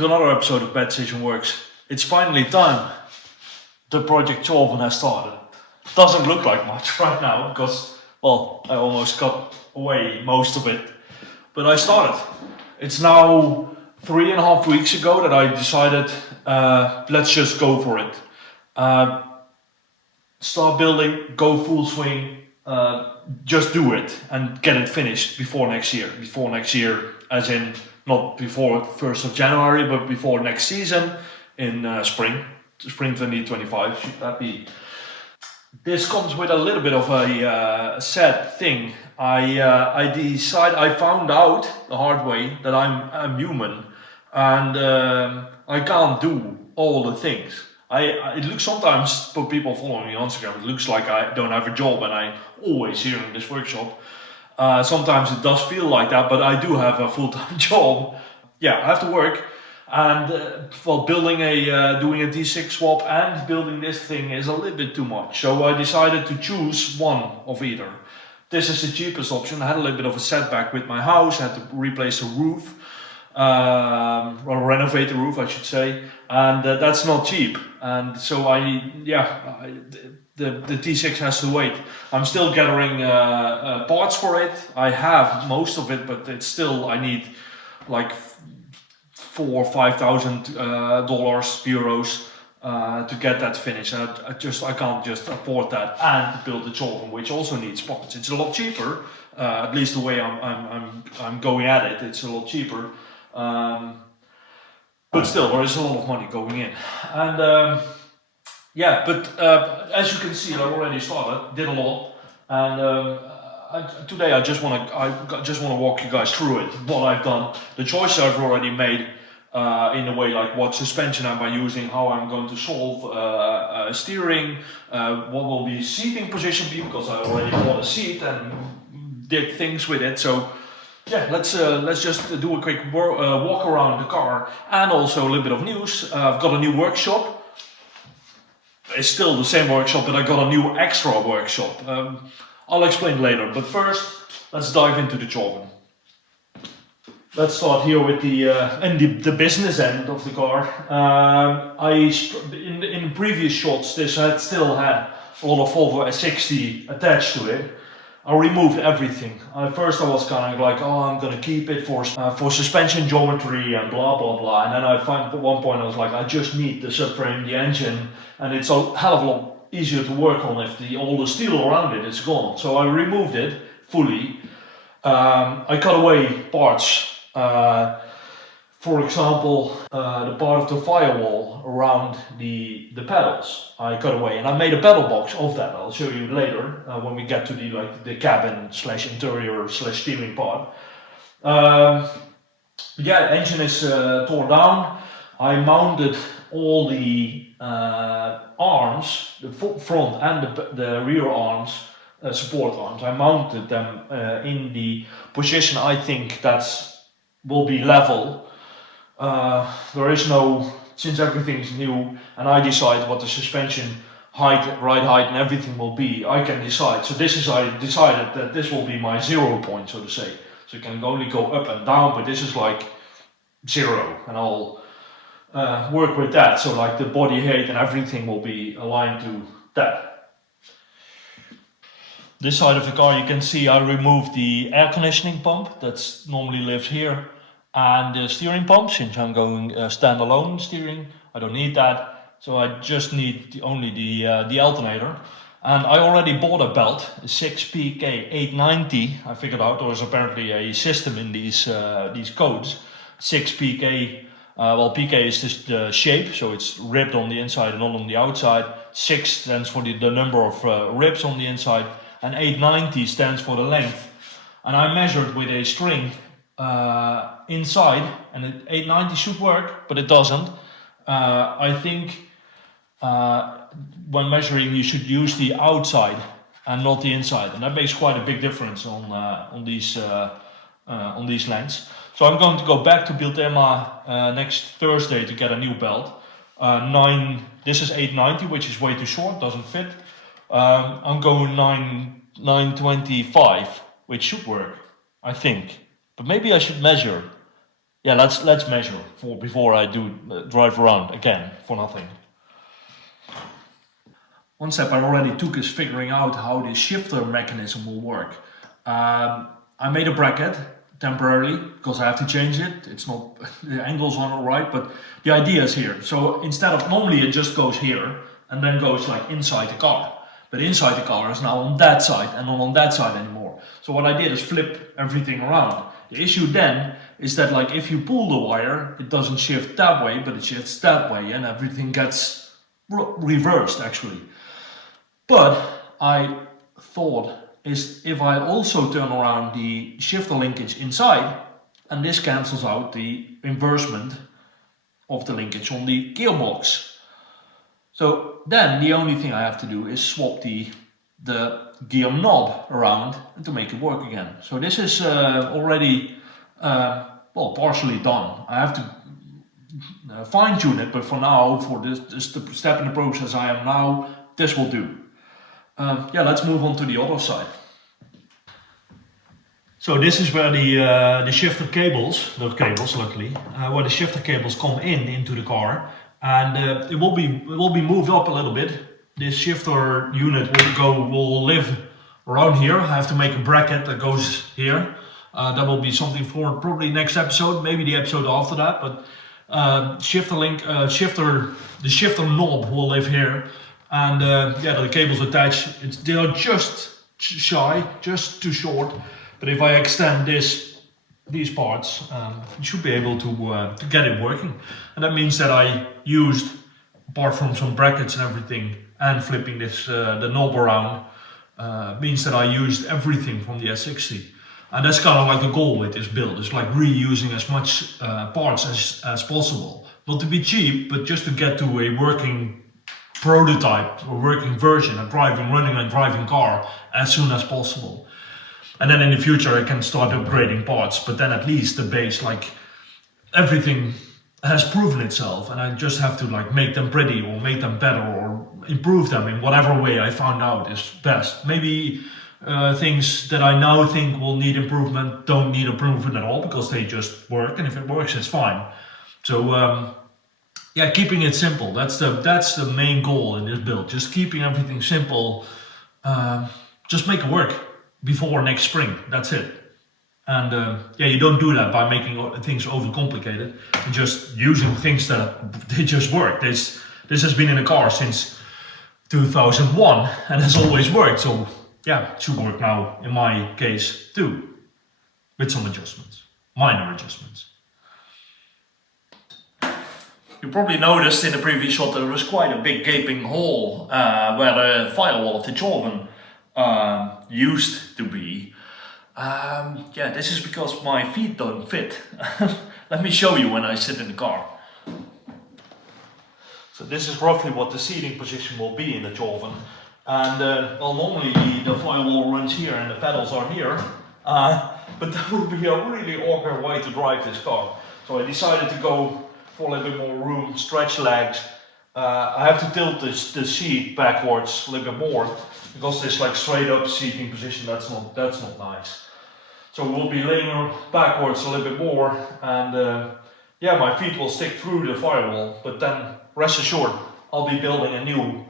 to another episode of Bad Decision Works. It's finally time. The project Choven has started. Doesn't look like much right now because, well, I almost got away most of it. But I started. It's now 3.5 weeks ago that I decided, let's just go for it. Start building, go full swing, just do it and get it finished before next year. Before next year, as in not before 1st of January, but before next season in spring 2025 should that be. This comes with a little bit of a sad thing. I found out the hard way that I'm human and I can't do all the things. It looks sometimes for people following me on Instagram, it looks like I don't have a job and I'm always here in this workshop. Sometimes it does feel like that, but I do have a full-time job. Yeah, I have to work, and doing a D6 swap and building this thing is a little bit too much. So I decided to choose one of either. This is the cheapest option. I had a little bit of a setback with my house. I had to replace the roof, or renovate the roof, I should say, and that's not cheap. And so the T6 has to wait. I'm still gathering parts for it. I have most of it, but it's still, I need like $4,000 or $5,000 euros to get that finished. I can't just afford that and to build the Choven, which also needs parts. It's a lot cheaper, at least the way I'm going at it. It's a lot cheaper, but still there is a lot of money going in. And as you can see, I already started, did a lot, and today I just want to walk you guys through it, what I've done, the choices I've already made, in a way like what suspension am I using, how I'm going to solve steering, what will be seating position be, because I already bought a seat and did things with it. So yeah, let's just do a quick walk around the car, and also a little bit of news. I've got a new workshop. It's still the same workshop, but I got a new extra workshop. I'll explain later, but first let's dive into the Choven. Let's start here with the business end of the car. In previous shots, this still had a lot of Volvo S60 attached to it. I removed everything. At first I was kind of like, oh, I'm gonna keep it for suspension geometry and blah blah blah. And then I find at one point I was like, I just need the subframe, the engine, and it's a hell of a lot easier to work on if all the steel around it is gone. So I removed it fully. I cut away parts. For example, the part of the firewall around the pedals I cut away, and I made a pedal box of that. I'll show you later when we get to the cabin / interior / steering part. Engine is torn down. I mounted all the arms, the front and the rear arms, support arms. I mounted them in the position I think will be level. There is no, since everything is new and I decide what the suspension height, ride height and everything will be, I can decide. So I decided that this will be my 0 point, so to say. So it can only go up and down, but this is like 0, and I'll work with that. So like the body height and everything will be aligned to that. This side of the car, you can see I removed the air conditioning pump that normally lives here, and the steering pump, since I'm going standalone steering. I don't need that, so I just need only the alternator. And I already bought a belt, a 6PK 890. I figured out there was apparently a system in these codes. 6PK, PK is just the shape, so it's ribbed on the inside and not on the outside. 6 stands for the number of ribs on the inside, and 890 stands for the length. And I measured with a string inside, and 890 should work, but it doesn't. I think when measuring you should use the outside and not the inside, and that makes quite a big difference on these lengths. So I'm going to go back to Biltema next Thursday to get a new belt. This is 890, which is way too short, doesn't fit. I'm going 925, which should work, I think. But maybe I should measure Yeah, let's measure for before I do drive around again for nothing. One step I already took is figuring out how the shifter mechanism will work. I made a bracket temporarily because I have to change it. It's not, the angle's on all right, but the idea is here. So instead of, normally it just goes here and then goes like inside the car. But inside the car is now on that side and not on that side anymore. So what I did is flip everything around. The issue then is that like if you pull the wire, it doesn't shift that way, but it shifts that way and everything gets reversed actually. But I thought is if I also turn around the shifter linkage inside, and this cancels out the inversement of the linkage on the gearbox. So then the only thing I have to do is swap the gear knob around and to make it work again. So this is already well, partially done. I have to fine tune it, but for now, for this the step in the process I am now, this will do. Yeah, let's move on to the other side. So this is where the shifter cables, not cables luckily, where the shifter cables come into the car, and it will be moved up a little bit. This shifter unit will live around here. I have to make a bracket that goes here. That will be something for probably next episode, maybe the episode after that. But the shifter knob will live here. And yeah, the cables attached, they are just shy, just too short. But if I extend these parts, you should be able to get it working. And that means that I used, apart from some brackets and everything, and flipping the knob around, means that I used everything from the S60. And that's kind of like the goal with this build. It's like reusing as much parts as possible. Not to be cheap, but just to get to a working prototype or working version, running and driving car as soon as possible. And then in the future I can start upgrading parts, but then at least the base, like everything has proven itself, and I just have to like make them pretty or make them better or improve them in whatever way I found out is best. Maybe things that I now think will need improvement don't need improvement at all because they just work, and if it works it's fine. So yeah, keeping it simple, that's the main goal in this build. Just keeping everything simple, just make it work before next spring, that's it. And yeah, you don't do that by making things overcomplicated and just using things that they just work. This has been in a car since 2001 and has always worked, so yeah, it should work now in my case too, with some adjustments, minor adjustments. You probably noticed in the previous shot there was quite a big gaping hole where the firewall of the Jordan used to be. Yeah, this is because my feet don't fit. Let me show you when I sit in the car. So this is roughly what the seating position will be in the Jordan. And well, normally the firewall runs here and the pedals are here. But that would be a really awkward way to drive this car. So I decided to go for a little bit more room, stretch legs. I have to tilt the seat backwards a little bit more because this like straight up seating position, that's not nice. So we'll be laying backwards a little bit more, and yeah, my feet will stick through the firewall, but then rest assured I'll be building a new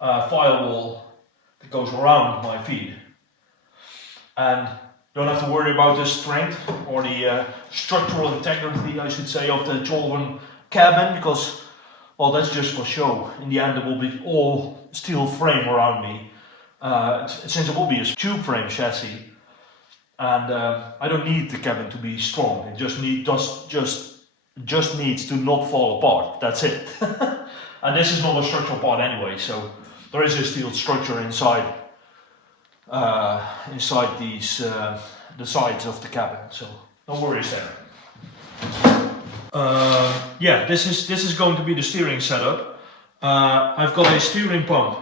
firewall that goes around my feet. And don't have to worry about the strength or the structural integrity, I should say, of the Jordan cabin, because, well, that's just for show. In the end, it will be all steel frame around me, since it will be a tube frame chassis, and I don't need the cabin to be strong. It just needs to not fall apart. That's it. And this is not a structural part anyway, so there is a steel structure inside these the sides of the cabin, so no worries there. Yeah, this is going to be the steering setup. I've got a steering pump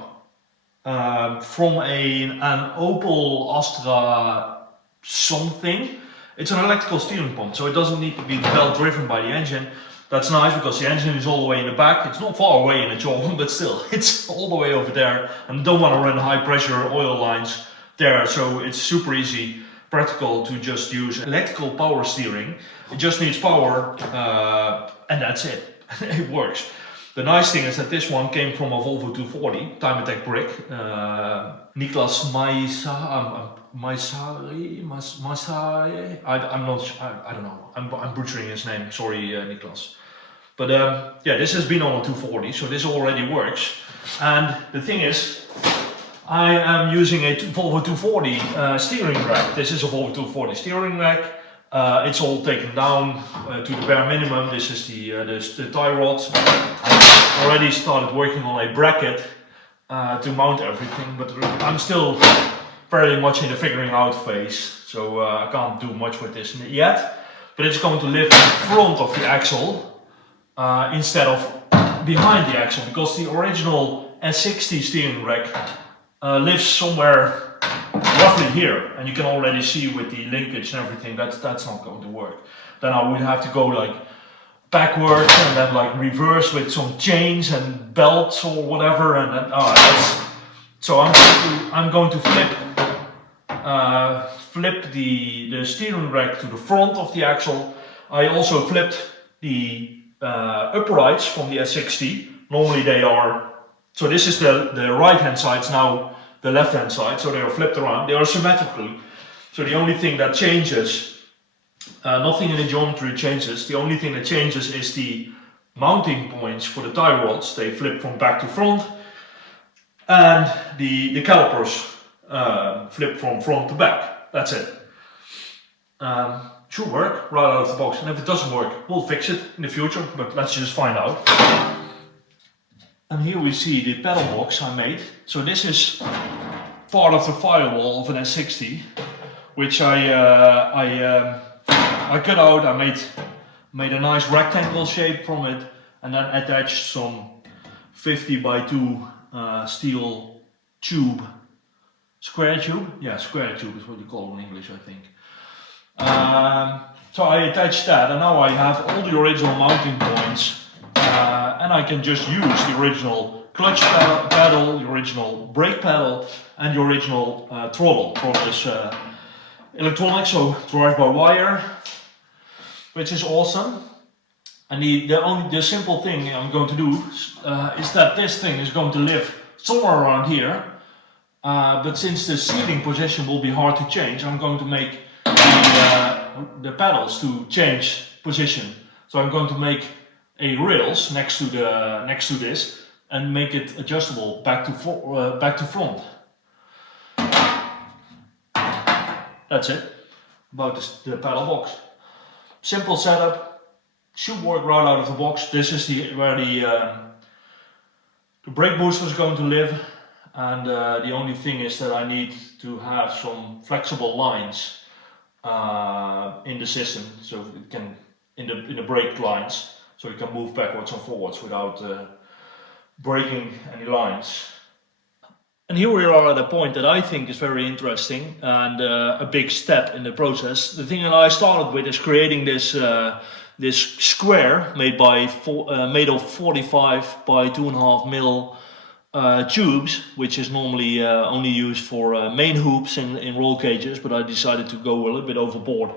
from an Opel Astra something. It's an electrical steering pump, so it doesn't need to be belt driven by the engine. That's nice because the engine is all the way in the back. It's not far away in the Jordan, but still, it's all the way over there. And I don't want to run high pressure oil lines there, so it's super easy practical to just use electrical power steering. It just needs power and that's it. It works. The nice thing is that this one came from a Volvo 240 time attack brick. Niklas Maisari, I'm not, I don't know, I'm butchering his name, sorry Niklas. But yeah, this has been on a 240, so this already works. And the thing is, I am using a Volvo 240 steering rack. This is a Volvo 240 steering rack. It's all taken down to the bare minimum. This is the tie rods. I already started working on a bracket to mount everything, but I'm still very much in the figuring out phase, so I can't do much with this yet. But it's going to lift in front of the axle instead of behind the axle, because the original S60 steering rack lives somewhere roughly here, and you can already see with the linkage and everything that's not going to work. Then I would have to go like backwards and then like reverse with some chains and belts or whatever, and then so I'm going to flip the steering rack to the front of the axle. I also flipped the uprights from the S60. Normally they are, so this is the right hand side, it's now the left hand side, so they are flipped around, they are symmetrically. So the only thing that changes, nothing in the geometry changes, the only thing that changes is the mounting points for the tie rods. They flip from back to front, and the calipers flip from front to back. That's it. Should work right out of the box, and if it doesn't work, we'll fix it in the future, but let's just find out. And here we see the pedal box I made. So this is part of the firewall of an S60, which I cut out. I made a nice rectangle shape from it, and then attached some 50 by 2 steel tube, square tube. Yeah, square tube is what you call it in English, I think. So I attached that, and now I have all the original mounting points. And I can just use the original clutch pedal, the original brake pedal, and the original throttle. Throttle is electronic, so drive by wire, which is awesome. And the simple thing I'm going to do is that this thing is going to live somewhere around here. But since the seating position will be hard to change, I'm going to make the pedals to change position. So I'm going to make a rails next to this and make it adjustable back to front. That's it about the pedal box. Simple setup, should work right out of the box. This is where the brake booster is going to live, and the only thing is that I need to have some flexible lines in the system, so it can in the brake lines. So you can move backwards and forwards without breaking any lines. And here we are at a point that I think is very interesting and a big step in the process. The thing that I started with is creating this square made of 45 by 2.5 mil tubes, which is normally only used for main hoops in roll cages, but I decided to go a little bit overboard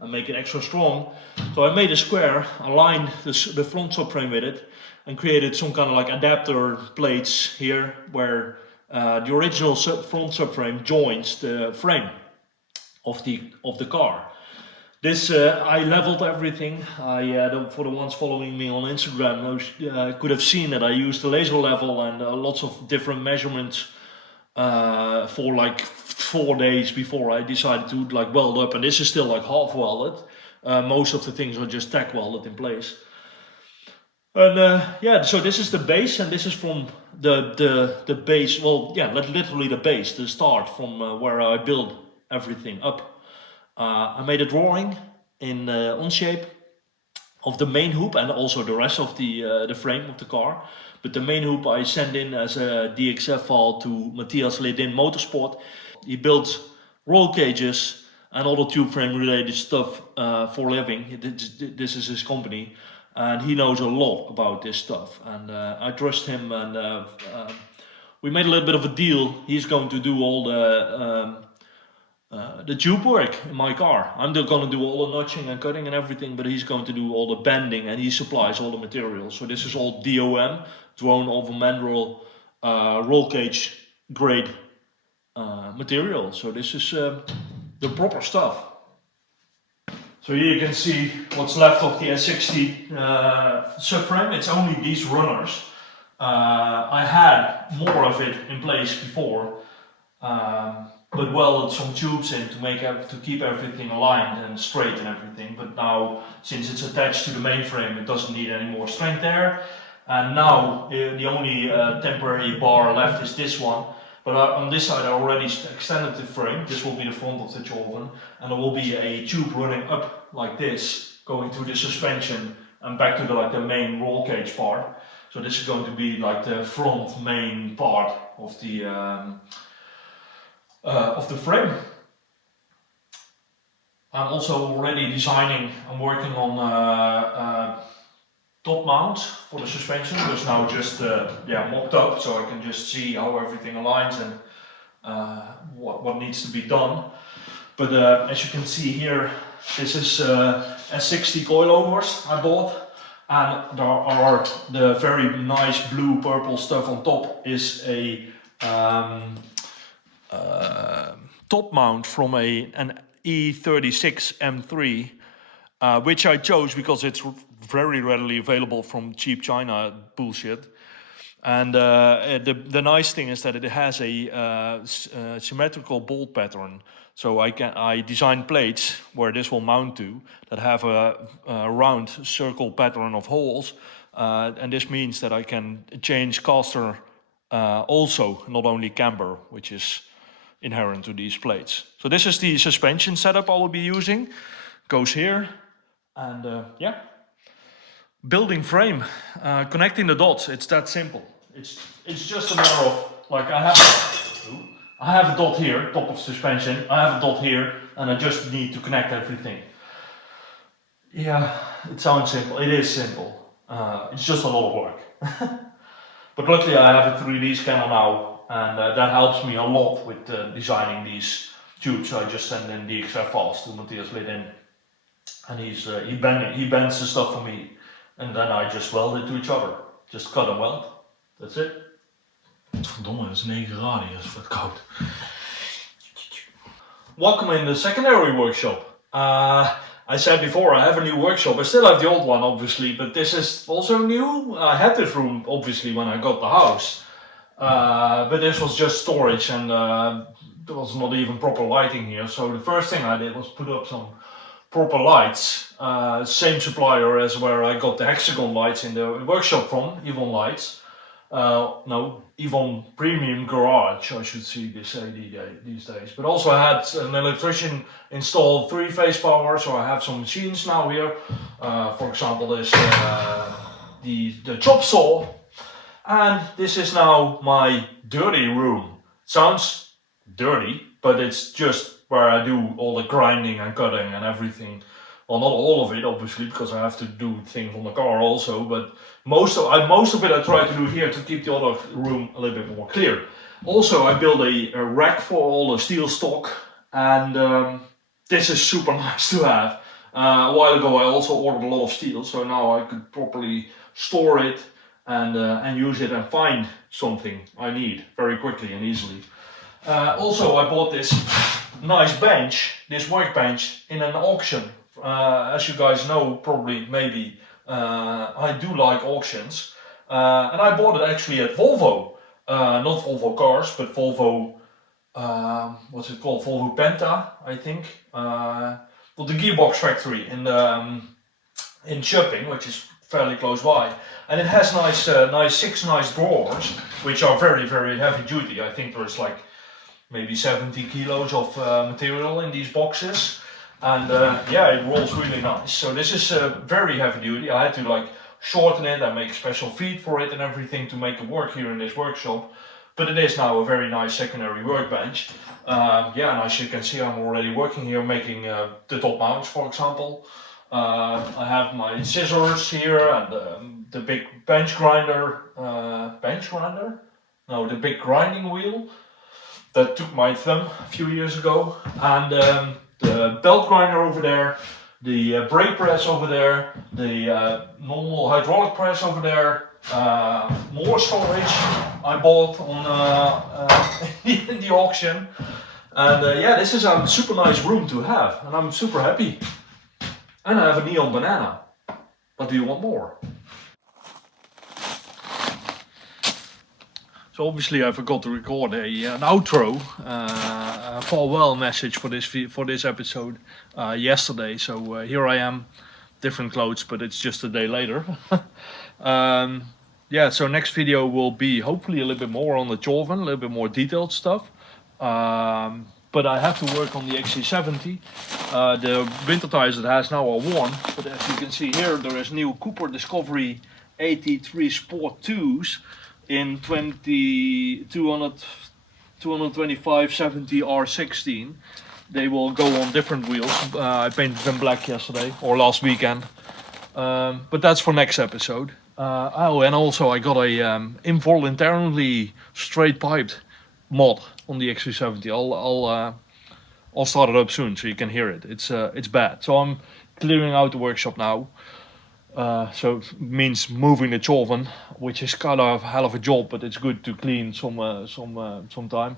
and make it extra strong. So I made a square, aligned the front subframe with it, and created some kind of like adapter plates here where the original front subframe joins the frame of the car. This I leveled everything. For the ones following me on Instagram could have seen that I used the laser level and lots of different measurements for like 4 days before I decided to like weld up, and this is still like half welded. Most of the things are just tack welded in place. And yeah, so this is the base, and this is from the base. Well, yeah, literally the base, the start from where I build everything up. I made a drawing in Onshape of the main hoop and also the rest of the frame of the car. But the main hoop I sent in as a DXF file to Matthias Ledin Motorsport. He built roll cages and all the tube frame related stuff for a living. This is his company, and he knows a lot about this stuff. And I trust him, and we made a little bit of a deal. He's going to do all the the tube work in my car. I'm going to do all the notching and cutting and everything, but he's going to do all the bending, and he supplies all the materials. So this is all DOM, drone over manual roll cage grade material. So this is the proper stuff. So here you can see what's left of the S60 subframe. It's only these runners. I had more of it in place before, but welded some tubes in to keep everything aligned and straight and everything. But now, since it's attached to the mainframe, it doesn't need any more strength there. And now the only temporary bar left is this one. But on this side I already extended the frame. This will be the front of the Joven, and there will be a tube running up like this, going through the suspension and back to the main roll cage part. So this is going to be like the front main part of the frame. I'm also already designing. I'm working on top mount for the suspension. It's now just mocked up, so I can just see how everything aligns and what needs to be done. But as you can see here, this is S60 coilovers I bought, and there are the very nice blue purple stuff on top is a top mount from an E36 M3, which I chose because it's very readily available from cheap China bullshit. And the nice thing is that it has a symmetrical bolt pattern. So I designed plates where this will mount to that have a round circle pattern of holes, and this means that I can change Castor also, not only Camber, which is inherent to these plates. So this is the suspension setup I will be using. Goes here, and yeah. Building frame, connecting the dots. It's that simple. It's just a matter of like I have a dot here, top of suspension. I have a dot here, and I just need to connect everything. Yeah, it sounds simple. It is simple. It's just a lot of work. But luckily I have a 3D scanner now, and that helps me a lot with designing these tubes. I just send in the XF files to Matthias Lidin, and he bends the stuff for me, and then I just weld it to each other. Just cut and weld. That's it. Verdomme, het is 9 graden hier, het is wat koud. Welcome in the secondary workshop. I said before I have a new workshop. I still have the old one obviously, but this is also new. I had this room obviously when I got the house, but this was just storage, and there was not even proper lighting here. So the first thing I did was put up some proper lights. Same supplier as where I got the hexagon lights in the workshop from, Yvonne Lights. No, Yvonne Premium Garage, I should say these days. But also I had an electrician install 3-phase power, so I have some machines now here. For example, this the chop saw, and this is now my dirty room. Sounds dirty, but it's just where I do all the grinding and cutting and everything. Well, not all of it, obviously, because I have to do things on the car also, but most of it I try to do here to keep the other room a little bit more clear. Also, I built a rack for all the steel stock, and this is super nice to have. A while ago I also ordered a lot of steel, so now I could properly store it and use it and find something I need very quickly and easily. Also, I bought this nice bench, this workbench, in an auction. As you guys know, probably, maybe, I do like auctions, and I bought it actually at Volvo, not Volvo Cars, but Volvo, what's it called, Volvo Penta, I think, well, the gearbox factory in Shopping, which is fairly close by, and it has six nice drawers, which are very, very heavy duty. I think there's like maybe 70 kilos of material in these boxes. And yeah, it rolls really nice. So this is very heavy duty. I had to like shorten it and make special feet for it and everything to make it work here in this workshop. But it is now a very nice secondary workbench. Yeah, and as you can see, I'm already working here making the top mounts, for example. I have my scissors here and the big bench grinder. No, the big grinding wheel. that took my thumb a few years ago, and the belt grinder over there, the brake press over there, the normal hydraulic press over there, more storage I bought on in the auction, and yeah, this is a super nice room to have, and I'm super happy. And I have a neon banana. What do you want more? So obviously I forgot to record an outro, a farewell message for this episode yesterday. So here I am, different clothes, but it's just a day later. Yeah, so next video will be hopefully a little bit more on the Jorvan, a little bit more detailed stuff. But I have to work on the XC70. The winter tires it has now are worn, but as you can see here, there is new Cooper Discovery 83 Sport 2s in 225 70 R16. They will go on different wheels. I painted them black yesterday or last weekend, but that's for next episode. Oh, and also I got a involuntarily straight piped mod on the XC70. I'll start it up soon so you can hear it. It's bad. So I'm clearing out the workshop now. So it means moving the Jorvan, which is kind of a hell of a job, but it's good to clean some time.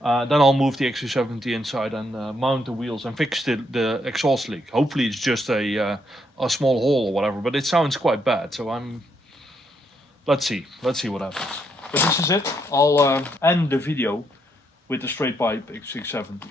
Then I'll move the XC70 inside and mount the wheels and fix the exhaust leak. Hopefully it's just a small hole or whatever, but it sounds quite bad. So let's see what happens. But this is it. I'll end the video with the straight pipe X670.